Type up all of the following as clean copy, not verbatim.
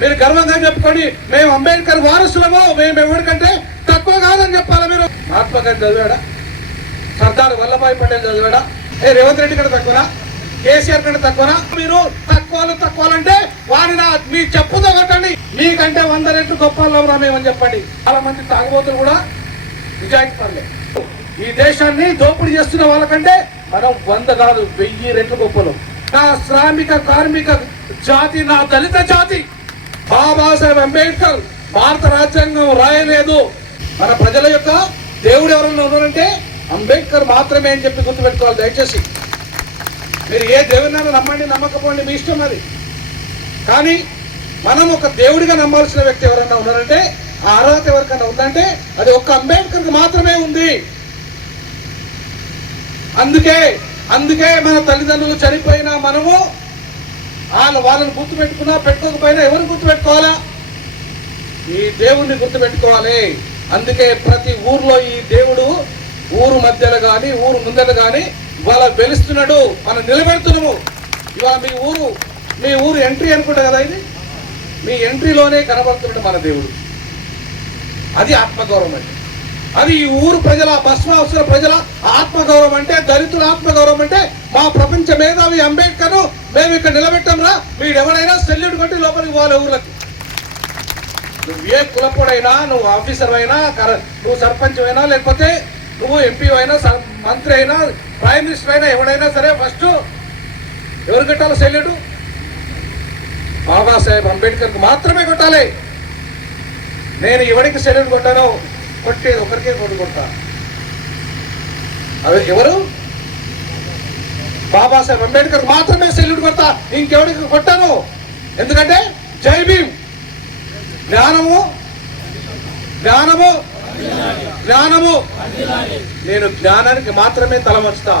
మీరు గర్వంగా చెప్పుకొని మేము అంబేద్కర్ వారసులము, మేము ఎవరికంటే తక్కువ కాదని చెప్పాలి. మీరు మహాత్మా గాంధీ చదివాడా? సర్దార్ వల్లభాయ్ పటేల్ చదివాడా? రేవంత్ రెడ్డి కంటే తక్కువనా? కేసీఆర్ కంటే తక్కువనా? మీరు తక్కువలంటే వాడిని మీ చెప్పుతో కొట్టండి. మీకంటే 100 రెట్లు గొప్ప మేమని చెప్పండి. చాలా మంది తాగుబోతులు కూడా నిజాయితీ పడలేదు. ఈ దేశాన్ని దోపిడీ చేస్తున్న వాళ్ళకంటే మనం 100 కాదు 1000 రెట్లు గొప్పలు. నా శ్రామిక కార్మిక జాతి, నా దళిత జాతి బాబాసాహెబ్ అంబేద్కర్ భారత రాజ్యాంగం రాయలేదు. మన ప్రజల యొక్క దేవుడు ఎవరన్నా ఉన్నారంటే అంబేద్కర్ మాత్రమే అని చెప్పి గుర్తుపెట్టుకోవాలి. దయచేసి మీరు ఏ దేవుడినైనా నమ్మండి, నమ్మకపోండి, మీ ఇష్టం అది. కానీ మనం ఒక దేవుడిగా నమ్మాల్సిన వ్యక్తి ఎవరన్నా ఉన్నారంటే, ఆ అర్హత ఎవరికైనా ఉందంటే అది ఒక్క అంబేద్కర్కి మాత్రమే ఉంది. అందుకే మన తల్లిదండ్రులు చనిపోయినా మనము వాళ్ళని గుర్తుపెట్టుకున్నా పెట్టుకోకపోయినా ఎవరు గుర్తుపెట్టుకోవాలా? ఈ దేవుడిని గుర్తుపెట్టుకోవాలి. అందుకే ప్రతి ఊర్లో ఈ దేవుడు ఊరు మధ్యలో కానీ ఊరు ముందర కానీ ఇవాళ వెలుస్తున్నాడు. మనం నిలబెడుతున్నాము. ఇవాళ మీ ఊరు ఎంట్రీ అనుకుంటా కదా, ఇది మీ ఎంట్రీలోనే కనబడుతున్నాడు మన దేవుడు. అది ఆత్మగౌరవం అంటే. అది ఈ ఊరు ప్రజల, భస్మాసుర ప్రజల ఆత్మగౌరవం అంటే, దళితుల ఆత్మగౌరవం అంటే, మా ప్రపంచ మేధావి అంబేద్కర్ మేము ఇక్కడ నిలబెట్టంరా, వీడెవడైనా సెల్యూట్ కొట్టి లోపలికి పోవాలి ఊర్లకి. నువ్వు ఏ కులపోడైనా, నువ్వు ఆఫీసర్ అయినా, నువ్వు సర్పంచ్ అయినా, లేకపోతే నువ్వు ఎంపీ అయినా, మంత్రి అయినా, ప్రైమ్ మినిస్టర్ అయినా, ఎవడైనా సరే ఫస్ట్ ఎవరు కొట్టాలి సెల్యూట్? బాబాసాహెబ్ అంబేద్కర్కి మాత్రమే కొట్టాలి. నేను ఎవరికి సెల్యూట్ కొట్టానో కొట్టేది ఒకరికే కొట్టా. అవి ఎవరు? బాబాసాహెబ్ అంబేద్కర్ మాత్రమే సెల్యూట్ కొడతా, ఇంకెవరికి కొట్టాను. ఎందుకంటే జై భీమ్. జ్ఞానము జ్ఞానము జ్ఞానము నేను జ్ఞానానికి మాత్రమే తలవంచుతా.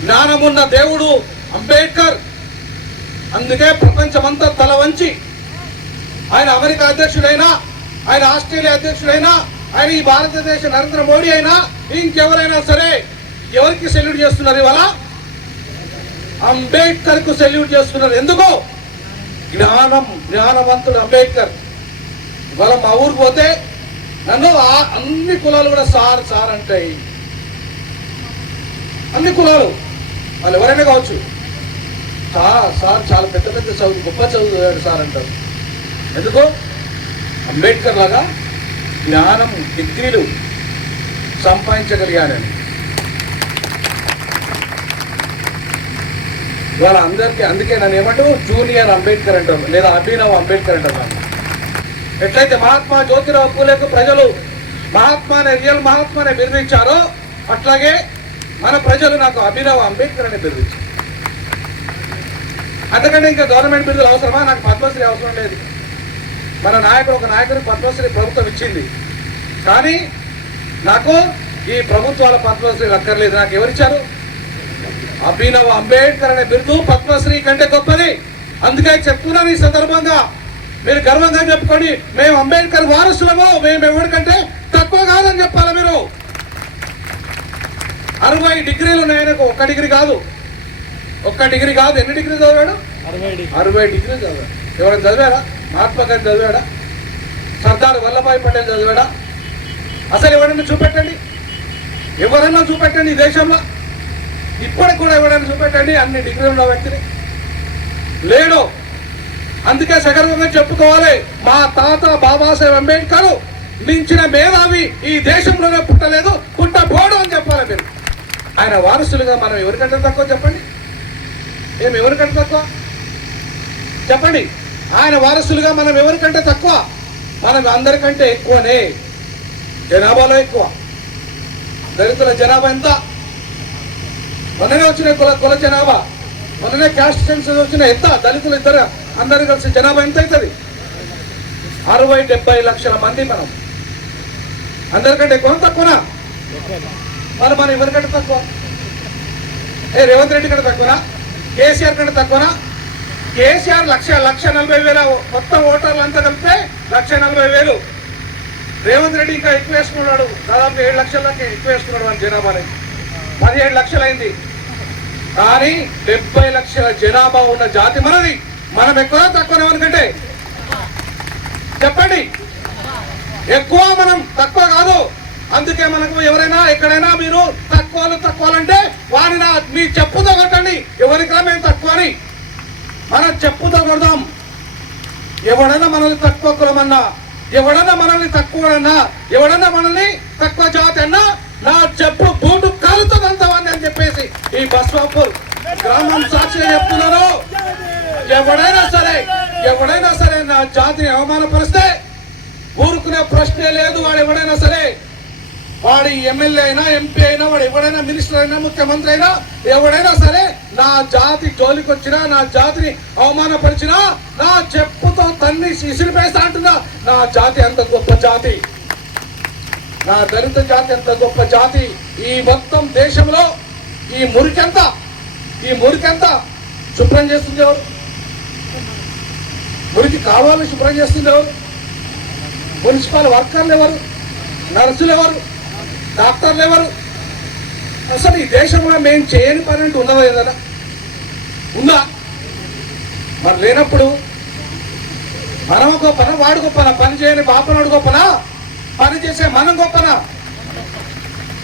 జ్ఞానమున్న దేవుడు అంబేద్కర్. అందుకే ప్రపంచమంతా తల వంచి, ఆయన అమెరికా అధ్యక్షుడైనా, ఆయన ఆస్ట్రేలియా అధ్యక్షుడైనా, ఆయన ఈ భారతదేశ నరేంద్ర మోడీ అయినా, ఇంకెవరైనా సరే ఎవరికి సెల్యూట్ చేస్తున్నారు? ఇవాళ అంబేద్కర్ కు సెల్యూట్ చేస్తున్నారు. ఎందుకు? జ్ఞానవంతుడు అంబేద్కర్. ఇవాళ మా ఊరికి పోతే నన్ను అన్ని కులాలు కూడా సార్ సార్ అంటాయి. అన్ని కులాలు వాళ్ళు ఎవరైనా కావచ్చు, సార్ చాలా పెద్ద పెద్ద చదువు, గొప్ప చదువు సార్ అంటారు. ఎందుకు? అంబేద్కర్ లాగా జ్ఞానం, డిగ్రీలు సంపాదించగలిగానని. ఇవాళ అందరికీ అందుకే నన్ను ఏమంటారు జూనియర్ అంబేద్కర్ అంటారు, లేదా అభినవ్ అంబేద్కర్ అంటారు. ఎట్లయితే మహాత్మా జ్యోతిరావు పూలేకు ప్రజలు రియల్ మహాత్మానే బిరుదించారో, అట్లాగే మన ప్రజలు నాకు అభినవ్ అంబేద్కర్ అని బిరుదించారు. అందుకంటే ఇంకా గవర్నమెంట్ బిరుదులు అవసరమా? నాకు పద్మశ్రీ అవసరం లేదు. మన ఒక నాయకుడికి పద్మశ్రీ ప్రభుత్వం ఇచ్చింది, కానీ నాకు ఈ ప్రభుత్వాల పద్మశ్రీ అక్కర్లేదు. నాకు ఎవరిచ్చారు? అభినవ్ అంబేద్కర్ అనే బిరుదు పద్మశ్రీ కంటే గొప్పది. అందుకే చెప్తున్నాను ఈ సందర్భంగా, మీరు గర్వంగా చెప్పుకొని మేము అంబేద్కర్ వారసులము, మేము ఎవరికంటే తక్కువ కాదని చెప్పాలి. మీరు 60 డిగ్రీలు ఉన్నాయి ఆయనకు. ఒక్క డిగ్రీ కాదు. ఎన్ని డిగ్రీలు చదివాడు? 60 డిగ్రీలు చదివాడు. ఎవరైనా చదివాడా? మహాత్మా గాంధీ చదివాడా? సర్దార్ వల్లభాయ్ పటేల్ చదివాడా? అసలు ఎవరైనా చూపెట్టండి, ఎవరైనా చూపెట్టండి ఈ దేశంలో. ఇప్పటికి కూడా ఎవరైనా చూపెట్టండి అన్ని డిగ్రీలు ఉన్న వ్యక్తిని. లేడు. అందుకే సగర్వంగా చెప్పుకోవాలి, మా తాత బాబాసాహెబ్ అంబేద్కర్ మించిన మేధావి ఈ దేశంలోనే పుట్టలేదు, పుట్టబోడు అని చెప్పాలి మీరు. ఆయన వారసులుగా మనం ఎవరికంటే తక్కువ చెప్పండి? ఎవరికంటే తక్కువ చెప్పండి? ఆయన వారసులుగా మనం ఎవరికంటే తక్కువ? మనం అందరికంటే ఎక్కువనే. జనాభాలో ఎక్కువ. దళితుల జనాభా ఎంత? మొన్ననే వచ్చిన కుల జనాభా, మొన్ననే క్యాస్ట్ సెన్సస్ వచ్చిన ఎంత? దళితులు ఇద్దరు అందరు కలిసి జనాభా ఎంత అవుతుంది? 60-70 లక్షల మంది. మనం అందరికంటే ఎక్కువ తక్కువనా? మనం ఎవరికంటే తక్కువ? రేవంత్ రెడ్డి కంటే తక్కువనా? కేసీఆర్ కంటే తక్కువనా? కేసీఆర్ 1,40,000 మొత్తం ఓటర్లు అంతా కలిపితే 1,40,000. రేవంత్ రెడ్డి ఇంకా ఎక్కువ వేసుకున్నాడు, దాదాపు 7 లక్షలకి ఎక్కువ వేసుకున్నాడు. మన జనాభాని 17 లక్షలు అయింది. కానీ 70 లక్షల జనాభా ఉన్న జాతి మనది. మనం ఎక్కువ తక్కువ ఎవరికంటే చెప్పండి, ఎక్కువ మనం తక్కువ కాదు. అందుకే మనకు ఎవరైనా ఎక్కడైనా మీరు తక్కువలంటే వారిని మీ చెప్పుతో కొట్టండి. ఎవరికైనా మేము తక్కువ అని మనం చెప్పుతో కొడదాం. ఎవడైనా మనల్ని తక్కువ కులమన్నా, ఎవడన్నా మనల్ని తక్కువడన్నా, ఎవడన్నా మనల్ని తక్కువ జాతి అన్నా నా చెప్పు బూటు కాలుతో దంతవాన్ని అని చెప్పేసి ఈ బస్వాపూర్ గ్రామం సాక్షిగా చెప్తున్నారు. ఎవడైనా సరే నా జాతిని అవమానపరిస్తే ఊరుకునే ప్రశ్నే లేదు. వాడు ఎవడైనా సరే, వాడు ఎమ్మెల్యే అయినా, ఎంపీ అయినా, వాడు ఎవడైనా మినిస్టర్ అయినా, ముఖ్యమంత్రి అయినా, ఎవడైనా సరే నా జాతి జోలికి వచ్చినా, నా జాతిని అవమానపరిచినా నా చెప్పుతో తన్ని ఇసిరిపేస్తా అంటున్నా. నా జాతి ఎంత గొప్ప జాతి, నా దళిత జాతి ఎంత గొప్ప జాతి. ఈ మొత్తం దేశంలో ఈ మురికంతా శుభ్రం చేస్తుంది ఎవరు? మురికి కావాలి శుభ్రం చేస్తుంది ఎవరు? మున్సిపల్ వర్కర్లు ఎవరు? నర్సులు ఎవరు? డాక్టర్లు ఎవరు? అసలు ఈ దేశంలో మేము చేయని పని అంటూ ఉన్నదా? ఏదైనా ఉందా? మరి లేనప్పుడు మనం గొప్పన, వాడు గొప్పన? పని చేయని బాపనాడు గొప్పనా? పని చేసే మనం గొప్పనా?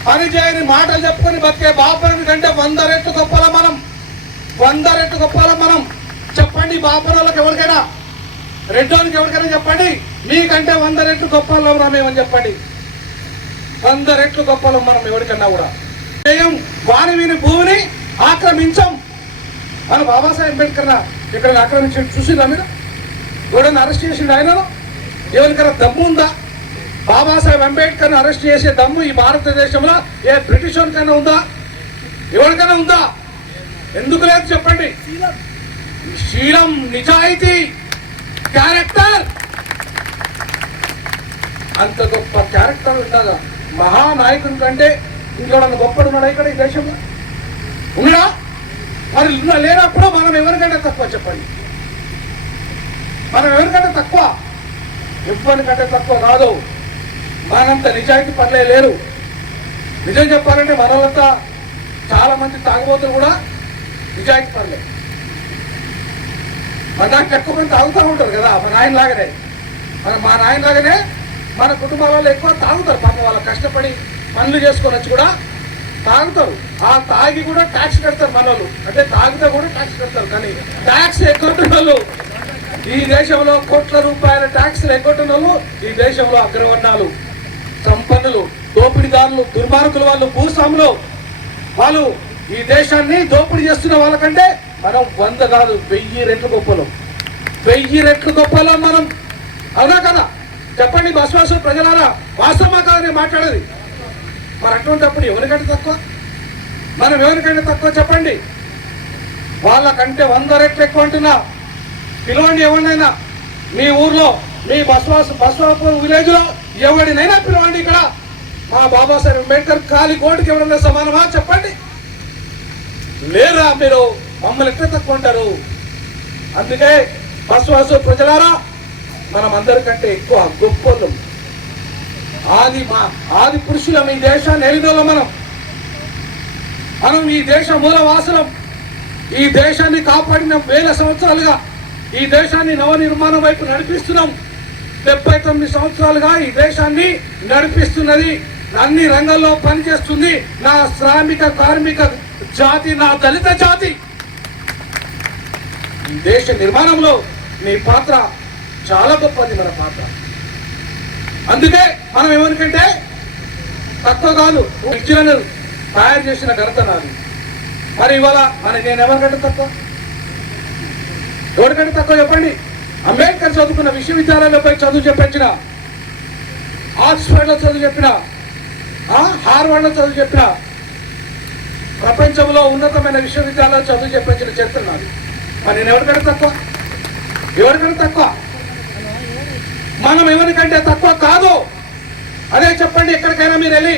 పని చేయని మాటలు చెప్పుకొని బతికే బాపనుడి కంటే 100 రెట్లు గొప్పలా మనం. 100 రెట్లు గొప్పలా మనం. చెప్పండి బాపనోళ్ళకి ఎవరికైనా, రెడ్డోళ్ళకి ఎవరికైనా చెప్పండి, మీకంటే 100 రెట్లు గొప్పలం రామేమని చెప్పండి. 100 రెట్లు గొప్పలం మనం ఎవరికన్నా కూడా. వాని వీని భూమిని ఆక్రమించాం. మన బాబాసాహెబ్ అంబేద్కర్ ఇక్కడ ఆక్రమించి చూసిందా మీరు? ఎవడన్నా అరెస్ట్ చేసిండు ఆయనను? ఎవరికైనా దమ్ము ఉందా? బాబాసాహెబ్ అంబేద్కర్ అరెస్ట్ చేసే దమ్ము ఈ భారతదేశంలో ఏ బ్రిటిష్ వారికైనా ఉందా? ఎవరికైనా ఉందా? ఎందుకు లేదు చెప్పండి? శీలం, నిజాయితీ, క్యారెక్టర్, అంత గొప్ప క్యారెక్టర్ ఉండగా మహానాయకుని కంటే ఇంకోడన్నా గొప్పడు ఉన్నాడా ఇక్కడ ఈ దేశంలో? ఉన్నాడా? మరి లేనప్పుడు మనం ఎవరికంటే తక్కువ చెప్పండి? మనం ఎవరికంటే తక్కువ? ఎవరికంటే తక్కువ కాదు. మనంత నిజాయితీ పట్లే లేరు. నిజం చెప్పాలంటే మనలంతా చాలా మంది తాగుబోతులు కూడా నిజాయితీ పడలే. మన నాకు ఎక్కువ మంది తాగుతూ ఉంటారు కదా, మా నాయనలాగానే. మా నాయనలాగానే మన కుటుంబాలలో ఎక్కువ తాగుతారు. పాపం వాళ్ళు కష్టపడి పనులు చేసుకొని వచ్చి కూడా తాగుతారు. ఆ తాగి కూడా ట్యాక్స్ కడతారు మన వాళ్ళు. అంటే తాగితే కూడా ట్యాక్స్ కడతారు. కానీ ట్యాక్స్ ఎగ్గొట్టిన వాళ్ళు ఈ దేశంలో కోట్ల రూపాయల ట్యాక్స్లు ఎగ్గొట్టిన వాళ్ళు ఈ దేశంలో అగ్రవర్ణాలు, సంపన్నులు, దోపిడీదారులు, దుర్మార్గులు, వాళ్ళు భూస్వాములు. వాళ్ళు ఈ దేశాన్ని దోపిడీ చేస్తున్న వాళ్ళకంటే మనం 100 కాదు 1000 రెట్లు గొప్పలు. 1000 రెట్లు గొప్పలో మనం. అవునా కదా? చెప్పండి బస్వాసు ప్రజలారా, వాస్తవమా కాదని మాట్లాడేది. మరి అటువంటిప్పుడు ఎవరికంటే తక్కువ? మనం ఎవరికంటే తక్కువ చెప్పండి? వాళ్ళకంటే 100 రెట్లు ఎక్కువ అంటున్నా. పిలవండి ఎవరినైనా, మీ ఊర్లో, మీ బస్వాపూర్ విలేజ్ లో ఎవరినైనా పిలవండి. ఇక్కడ మా బాబాసాహెబ్ అంబేద్కర్ కాలి కోటికి ఎవరైనా సమానమా చెప్పండి? లేరా? మీరు మమ్మల్ని ఎట్లా తక్కువ అంటారు? అందుకే బస్వాసు ప్రజలారా, మనం అందరికంటే ఎక్కువ గొప్పలు, ఆది పురుషులం. ఈ దేశాన్ని ఎలినోళ్ళం మనం ఈ దేశ మూలవాసులం. ఈ దేశాన్ని కాపాడిన 1000 సంవత్సరాలుగా ఈ దేశాన్ని నవనిర్మాణం వైపు నడిపిస్తున్నాం. 79 సంవత్సరాలుగా ఈ దేశాన్ని నడిపిస్తున్నది, అన్ని రంగాల్లో పనిచేస్తుంది నా శ్రామిక కార్మిక జాతి, నా దళిత జాతి. ఈ దేశ నిర్మాణంలో మీ పాత్ర చాలా గొప్పది, మన పాత్ర. అందుకే మనం ఏమనుకంటే తక్కువ కాదు. విద్యను తయారు చేసిన ఘనత నాది. మరి ఇవాళ నేను ఎవరికంటే తక్కువ? ఎవరికంటే తక్కువ చెప్పండి? అంబేద్కర్ చదువుకున్న విశ్వవిద్యాలయంలో పోయి చదువు చెప్పించిన, ఆక్స్ఫర్డ్లో చదువు చెప్పిన, హార్వర్డ్లో చదువు చెప్పిన, ప్రపంచంలో ఉన్నతమైన విశ్వవిద్యాలయాలు చదువు చెప్పించిన చరిత్ర నాది. మరి నేను ఎవరికంటే తక్కువ? ఎవరికంటే తక్కువ? మనం ఎవరికంటే తక్కువ కాదు. అదే చెప్పండి ఎక్కడికైనా మీరు వెళ్ళి.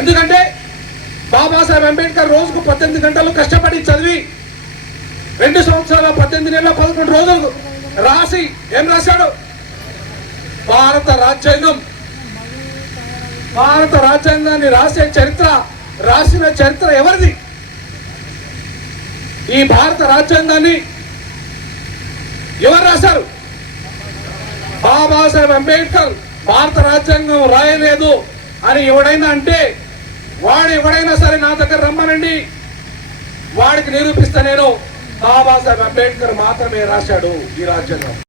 ఎందుకంటే బాబాసాహెబ్ అంబేద్కర్ రోజుకు 18 గంటలు కష్టపడి చదివి 2 సంవత్సరాల 18 నెలల 11 రోజులు రాసి ఏం రాశాడు? భారత రాజ్యాంగాన్ని రాసిన చరిత్ర ఎవరిది? ఈ భారత రాజ్యాంగాన్ని ఎవరు రాశారు? బాబాసాహెబ్ అంబేద్కర్ భారత రాజ్యాంగం రాయలేదు అని ఎవడైనా అంటే వాడు ఎవడైనా సరే నా దగ్గర రమ్మనండి, వాడికి నిరూపిస్తా నేను బాబాసాహెబ్ అంబేద్కర్ మాత్రమే రాశాడు ఈ రాజ్యాంగం.